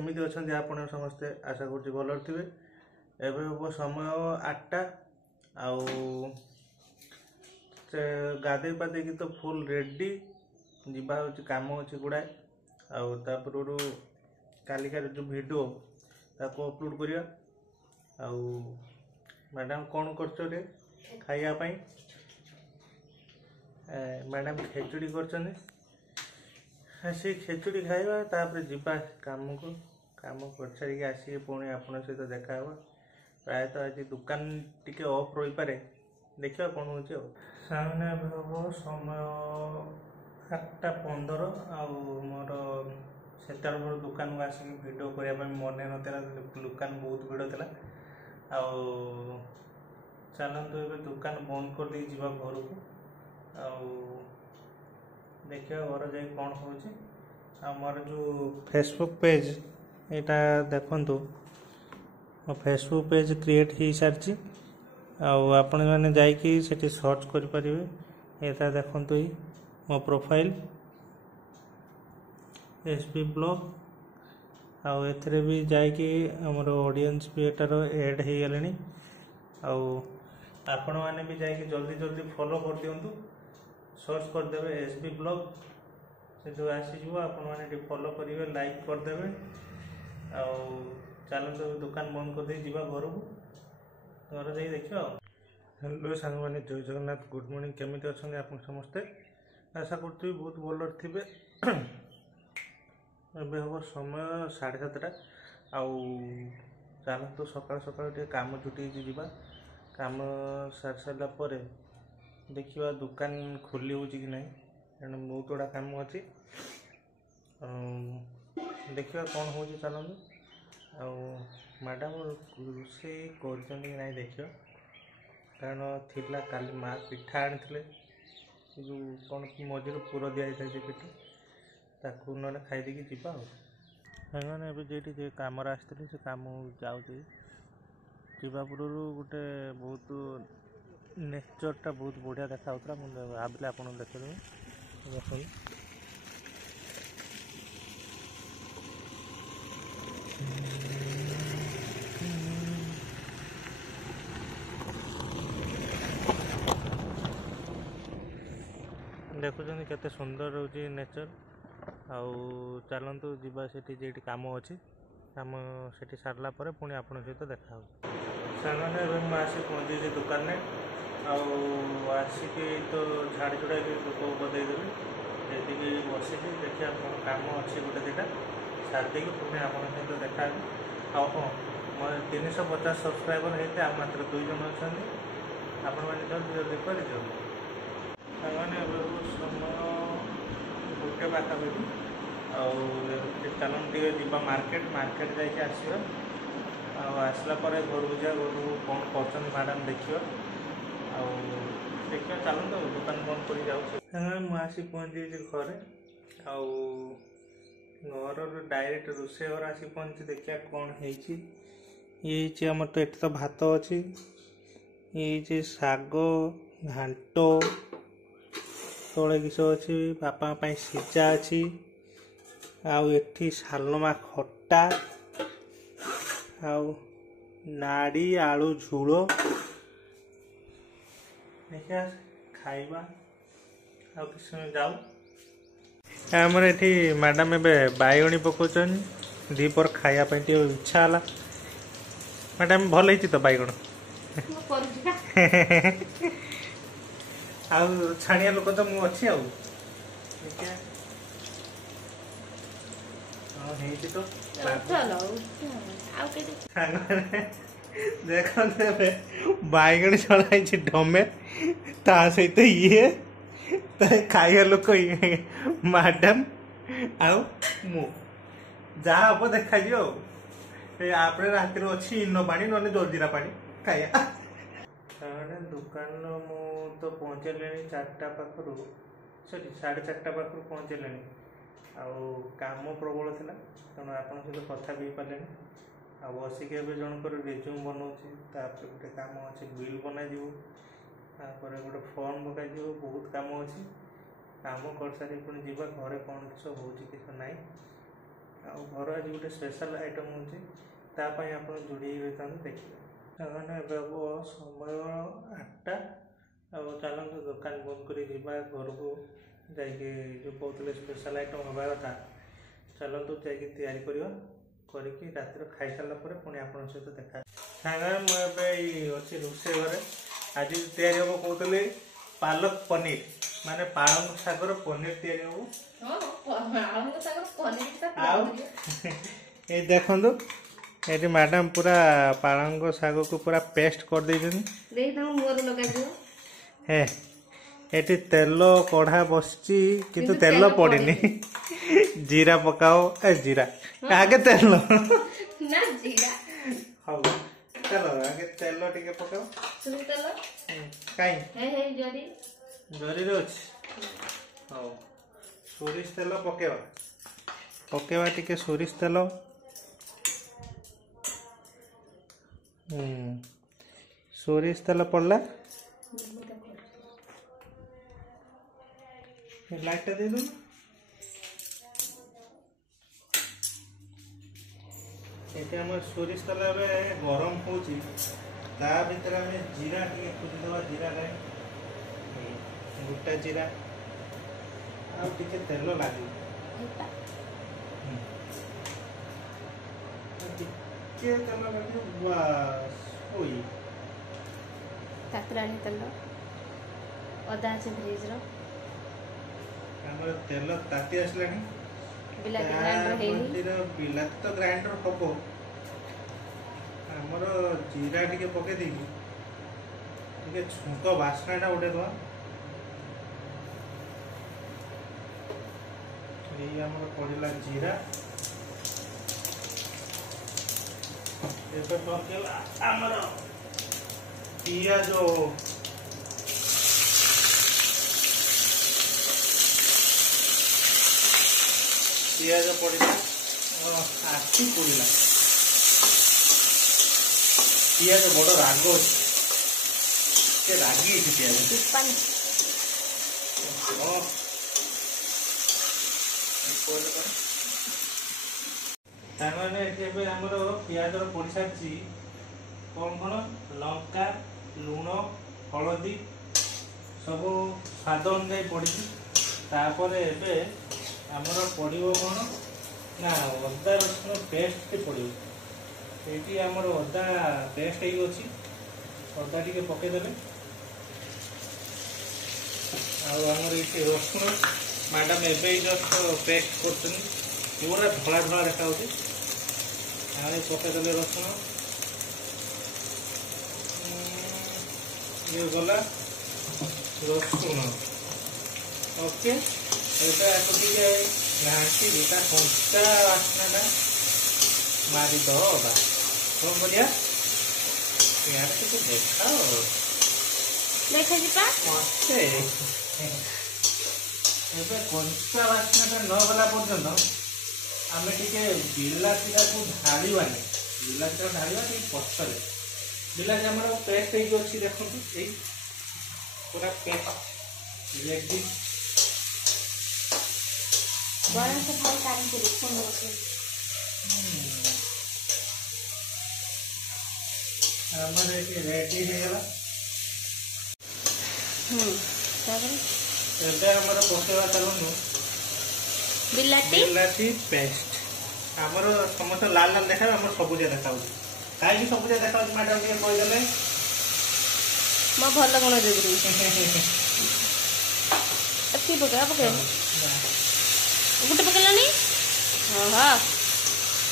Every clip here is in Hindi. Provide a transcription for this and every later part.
केमिति अछंती आपण समस्ते आशा करछि भल थिबे। एबे हो समय 8टा आउ से गाधे पाधे की तो फुल रेडी जीवा होछि काम अछि गुडाय आउ तापर कालिकार जो वीडियो ताको अपलोड करिया। आउ मैडम कौन करछो रे खाइया पई? मैडम खेचुड़ी करछने से खेचुड़ी खाइबा तापर जीवा काम को काम कर छाड़ी आसी पुणी आपण सहित देखा हुआ। प्रायतः आज दुकान टिके ऑफ रही पारे देखिए कौन हो सामने हम समय 8:15 मोर से दुकान को आसिक वीडियो करने मन ना दुकान बहुत भिड़ था। चलतु ए दुकान बंद कर दे जा घर को देखिए घर जा कौन हो मोर जो फेसबुक पेज यहाँ देखु मो फेसबुक पेज क्रिएट हो सारी आपण मैंने जाकि सर्च करें। यहाँ देखु मो प्रोफाइल एसपी ब्लॉग आउ एथरे भी जाकि हमर ऑडियंस भी एटार ऐड हो गले आपण मैंने भी जाकि जल्दी जल्दी फॉलो कर दिंतु सर्च करदे एसपी ब्लॉग से जो आसीज आपण मैंने फॉलो करेंगे लाइक करदे चलते दुकान बंद कर दे जा घर को घर जा देखिए। हेलो सांग मैंने जय जगन्नाथ गुड मॉर्निंग केमिति अच्छा आप समस्ते आशा करते बहुत भल थे। एबे हम समय 7:30 चलते सकाल सकाल काम छुट्टी जा काम सारी सारा पर देखा दुकान खोली हो कि ना तेणु बहुत गुड़ा काम अच्छी देखा कौन हो चलते मैडम रोसे कर देखिए कारण थिला काली माँ पिठा आनी जो कौन मझे पुर दिखाई पिठा ताकू ना खाईदे जीवा मैंने जी कम आसती से कम जावा पूर्व गोटे बहुत नेचरटा बहुत बढ़िया देखा मुझे भाविले आप देखिए देखुं केते सुंदर रोचे नेचर आउ चलतु जीवा से कम अच्छी कम से सारा पर पुणी आपण सहित देखा सामने आसी पहुँची दुकान में आसिक तो झाड़ झुड़ा लोक बदेदेवी ये बस देखिए कम अच्छी गोटे दुटा छाड़ी पुणी आप सहित देखा हाँ मोर 350 सब्सक्राइबर होते आप मात्र 2 जन अच्छा आपण मैंने जल्दी जल्दी कर दिखाँ समय गोटे पाखापाखि चलन टे मार्केट मार्केट जाके आसला घर को जा घर को कौन कर मैडम देखिए देखिए चलते दुकान बंद कर जाऊँ मुझे पहुँची घरे घर डायरेक्ट रोसे घर आसी पहुँची देखिए कौन ये आम तो ये तो भात अच्छी ये शाग घांट तले किस अच्छी बापा सिजा अच्छी आठी सालमा खटा नाड़ी आलू झोल देखिए खाइबा कि समय जाऊ आमर ये मैडम एवं बैगणी पकाउन दीपर खायापी इच्छा है मैडम भल तो बैगण छाणिया लोक तो मुझे अच्छी तो देखते बैगण छड़ा डमे ता सहित ये खाइया लोक मैडम मु जहाँ हम देखा आप रात अच्छी इनो पानी ना जलजीरा पानी खाइया दुकान मु तो पहुँचले 4टा पाखु सरी 4:30 पाखु पहुँचले काम प्रबल था तेणु आप सहित कथा भी पारे बसिक जनकर रिज्यूम बनाऊँगी गोटे काम अच्छे बिल बनाई गोटे फर्म पकाई बहुत काम अच्छी काम कर सारी पुणी जा घरे कौन किस हो कि ना घर आज गोटे स्पेशल आइटम होपाई आप जोड़ी देखिए सामान अब समय 8टा चलते दुकान बंद कर घर को जाकि जो कहते स्पेशल आइटम हवा कथा चलतु जा करके रातिर खाई सारा पुणी आप सहित देखा सागर मुझे अच्छी रोसे घरे आज या कहते पालक पनीर माने पालंग सागर पनीर या देखु ये मैडम पूरा पालंग साग को पूरा पेस्ट कर दे ये तेल कढ़ा बसची किंतु तेल पड़नी जीरा पकाओ जीरा आगे तेल ना जीरा हाँ चलो आगे तेल टिके पकाओ कहीं जरी अच्छे हाँ सोरिष तेल पकेवा टिके सोरिष तेल सोरिष तेल पड़ला लाइट दे दो ये सोरिष तेल गरम हो भर आम जीरा टे खोदीदे जीरा गोटा जीरा आगे तेल लगे तेल लगे कातराणी तेल अदा अच्छे फ्रिज तेल ताती आसला बिलाती तो ग्राइंडर हम आमर जीरा टे पके टे छुंक बास्ना उठे दवा पड़ा जीरा पकेला आमर पियाज पियाज पड़ा आखि पड़ा पियाज बड़ राग अच्छे रागी पियाज आमर पियाज पड़ सारी कौन कौन लंका लुण हलदी सब स्वाद अनुजाई पड़ी तापर एवं आमर पड़ो कौन ना अदा रसुण पेस्ट पड़ो ये आमर अदा पेस्ट अच्छी अदा टी पकईदे आमर ये रसुण मैडम एवं जस्ट पेस्ट कर पूरा धला धला देखा पकईदे रसुण ये गला रसुण ओके घाटी दुटा कंचा बास्ना मारिदबा कौन करिया यार तो देखा मस्ते कंचा बास्ना न गला पर्यटन आम टे बिलाती को ढाड़वानी बिलाती ढाड़ा टे पछरे बिलाती आम पेस्ट अच्छी देखो पूरा पेस्ट रेडी रेडी पकेवा चलू बिलाती पेस्ट आमर समस्त लाल लाल देखा आम सबुजा देखा कहीं सबुजा देखा मैडम टे कहीदे मैं भल गुण जोगी पकड़ा पकड़ गोटे पकड़ानी हाँ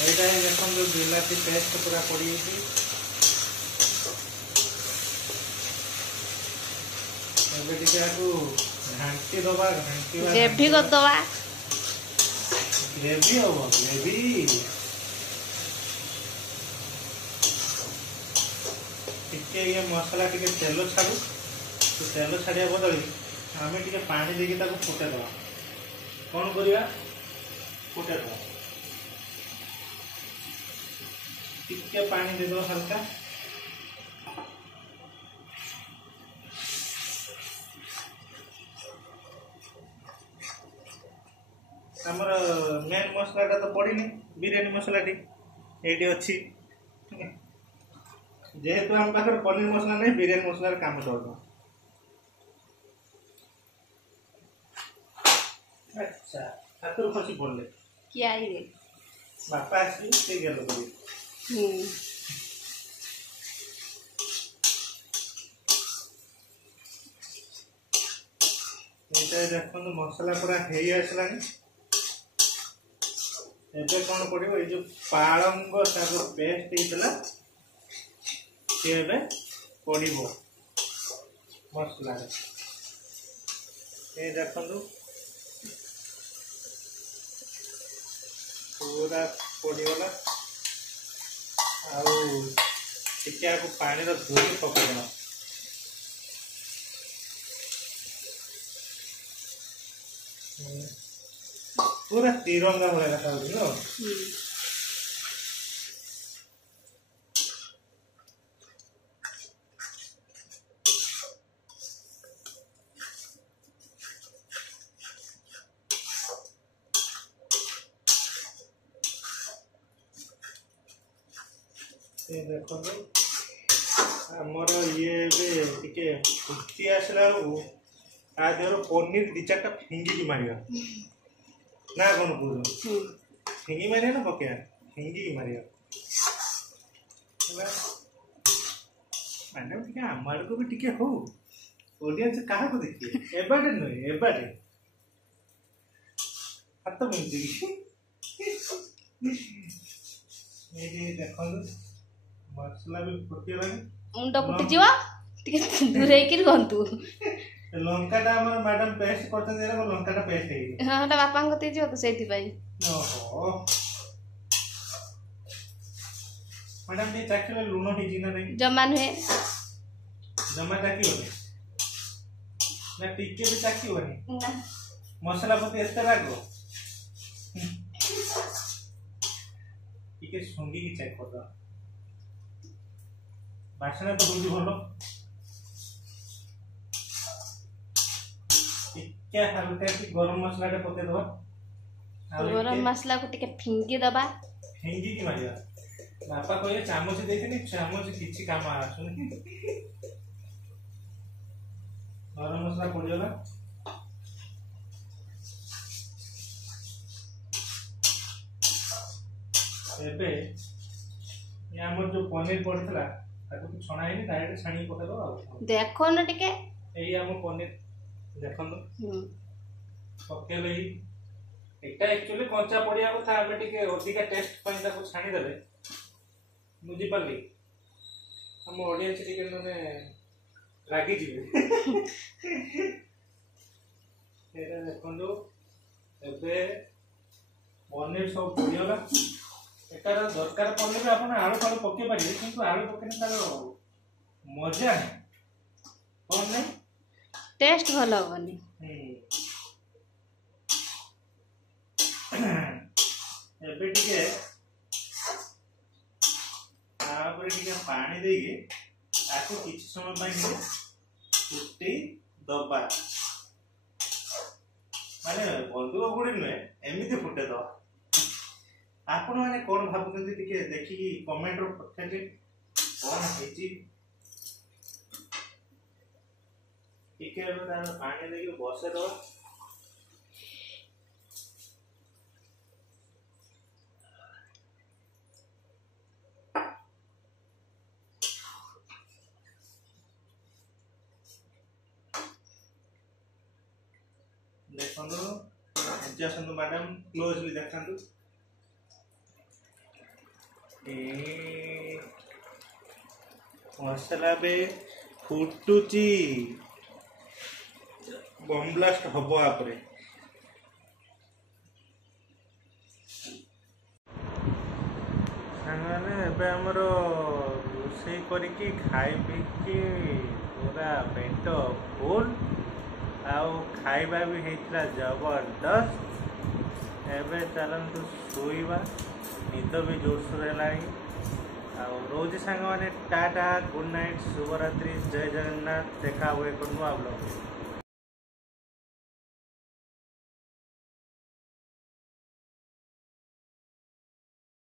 देखो जो बिलाती पेस्ट पूरा पड़ी घाटी दबा घाटी ग्रेवी करदवा ग्रेवी हम ग्रेवी टिके ये मसला टिके तेल छाड़ू तो तेल छाड़िया बदली आम टे पानी देकी फुटेदवा कौन करिया फुटेदवा टिके पानी देदवा हल्का ଆମର ମେନ୍ ମସଲାଟା ତ ପଡ଼ିନି ବିରିୟାନୀ ମସଲାଟି ଏଇଠି ଅଛି। ଯେହେତୁ ଆମ ପାଖରେ ପନିର ମସଲା ନାହିଁ ବିରିୟାନୀ ମସଲାରେ କାମ ଚଳିବ। ଆଚ୍ଛା ହାତରୁ ଖସି ପଡ଼ିଲେ କିଏ ଆଇବେ? ବାପା ଆସିବେ ସେ ଗେଲ କରିବେ। এইটা দেখନ୍ତୁ ମସଲା ପୁରା ହେଇ ଆସିଲାଣି। ଏବେ କ'ଣ ପଡ଼ିବ ଏଇ ଯୋଉ ପାଳଙ୍ଗ ଶାଗ ପେଷ୍ଟ ହେଇଥିଲା ସେ ଏବେ ପଡ଼ିବ ମସଲାରେ। এই ଦେଖନ୍ତୁ ପୁରା ପଡ଼ିଗଲା। ଆଉ ଟିକେ ଆକୁ ପାଣିର ଧୋଇ ପକେଇଦେବା। पूरा तिरंगा भलिया ଦେଖାଯାଉଛି ନା। ଦେଖନ୍ତୁ ଆମର ଇଏ ଏବେ ଟିକେ ଫୁଟି ଆସିଲା ବେଳକୁ ତା ଦେହରୁ ପନିର ଦି ଚାରିଟା ଫିଙ୍ଗିକି ମାରିବା ନା କ'ଣ କହୁଛ? ଫିଙ୍ଗି ମାରିବା ନା ପକେଇବା? ଫିଙ୍ଗିକି ମାରିବା ମାନେ ଟିକେ ଆମ ଆଡ଼କୁ ବି ଟିକେ ହଉ। ଅଡିଏନ୍ସ କାହାକୁ ଦେଖିବେ? ଏବାଟେ ନୁହେଁ ଏବାଟେ ହାତ ମିଳିଛି। ଏଇଠି ଦେଖନ୍ତୁ ମସଲା ବି ଫୁଟିଗଲାଣି। ମୁଣ୍ଡ ଫୁଟିଯିବ ଟିକେ ଦୂରେଇକି ରୁହନ୍ତୁ। ଲଙ୍କାଟା ଆମର ମ୍ୟାଡାମ ପେଷ୍ଟ କରୁଛନ୍ତି ଲଙ୍କାଟା ପେଷ୍ଟ ହେଇଛି। ହଁ ସେଟା ବାପାଙ୍କ କତିକି ଯିବ ତ ସେଇଥିପାଇଁ। ଓହୋ ମ୍ୟାଡାମ ଟିକେ ଚାଖିଲେ ଲୁଣ ହେଇଛି ନା ନାହିଁ? ଜମା ନୁହେଁ। ଜମା ଚାଖିବନି ନା ଟିକେ ବି ଚାଖିବନି? ନା ମସଲା ପ୍ରତି ଏତେ ରାଗ ଟିକେ ଶୁଙ୍ଗିକି ଚେକ୍ କରିଦେବା। ବାସ୍ନା ତ ହଉଛି ଭଲ। ଟିକେ ହାଲକା କି ଗରମ ମସଲାଟା ପକେଇଦବା। ଗରମ ମସଲାକୁ ଟିକେ ଫିଙ୍ଗି ଦବା। ଫିଙ୍ଗିକି ମାରିବା। ବାପା କହିଲେ ଚାମଚ ଦେଇଥିଲି ଚାମଚ କିଛି କାମ ଆସୁନି। ଗରମ ମସଲା ପଡ଼ିଗଲା। ଏବେ ଆମର ଯୋଉ ପନିର ପଡ଼ିଥିଲା ତାକୁ ଛଣା ହେଇନି ଡାଇରେକ୍ଟ ଛାଣିକି ପକେଇଦବା। ଆଉ ଦେଖୁନ ଟିକେ ଏଇ ଆମ ପନିର ଦେଖନ୍ତୁ ପକେଇଲେ ଏଇଟା ଆକ୍ଚୁଆଲି କଞ୍ଚା ପଡ଼ିବା କଥା। ଆମେ ଟିକେ ଅଧିକା ଟେଷ୍ଟ ପାଇଁ ତାକୁ ଛାଣିଦେଲେ ବୁଝିପାରିଲି ଆମ ଅଡ଼ିଏନ୍ସ ଟିକେ ମାନେ ରାଗିଯିବେ। ଏଇଟା ଦେଖନ୍ତୁ ଏବେ ପନିର ସବୁ ପଡ଼ିଗଲା। ଏଟାର ଦରକାର ପଡ଼ିଲେ ବି ଆପଣ ଆଳୁ ଫାଳୁ ପକେଇ ପାରିବେ କିନ୍ତୁ ଆଳୁ ପକେଇଲେ ତାର ମଜା ନାହିଁ। କ'ଣ ନାହିଁ ଟେଷ୍ଟ ଭଲ ହବନି। ଏବେ ଟିକେ ତାପରେ ଟିକେ ପାଣି ଦେଇକି ତାକୁ କିଛି ସମୟ ପାଇଁ ଫୁଟେଇ ଦବା। ମାନେ ବନ୍ଧୁକ ଗୁଡ଼ି ନୁହେଁ ଏମିତି ଫୁଟେଇଦବା। ଆପଣ ମାନେ କ'ଣ ଭାବୁଛନ୍ତି ଟିକେ ଦେଖିକି କମେଣ୍ଟରେ ପଠେଇଲେ କ'ଣ ହେଇଛି। ଟିକେ ତାର ପାଣି ଦେଇକି ବସେଇଦବା। ଦେଖନ୍ତୁ ଆସନ୍ତୁ ମ୍ୟାଡାମ କ୍ଲୋଜଲି ଦେଖନ୍ତୁ। ମସଲା ଏବେ ଫୁଟୁଛି। ବମ୍ ବ୍ଲାଷ୍ଟ ହବ ଆପରେ। ସାଙ୍ଗମାନେ ଏବେ ଆମର ରୋଷେଇ କରିକି ଖାଇ ପିଇକି ପୁରା ପେଟ ଫୁଲ। ଆଉ ଖାଇବା ବି ହେଇଥିଲା ଜବରଦସ୍ତ। ଏବେ ଚାଲନ୍ତୁ ଶୋଇବା। ନିଦ ବି ଜୋରସୋର ହେଲାଣି। ଆଉ ରହୁଛି ସାଙ୍ଗମାନେ ଟାଟା ଗୁଡ୍ ନାଇଟ୍ ଶୁଭରାତ୍ରି ଜୟ ଜଗନ୍ନାଥ। ଦେଖା ହୁଏ ଏକ ନୂଆ ବ୍ଲଗ୍।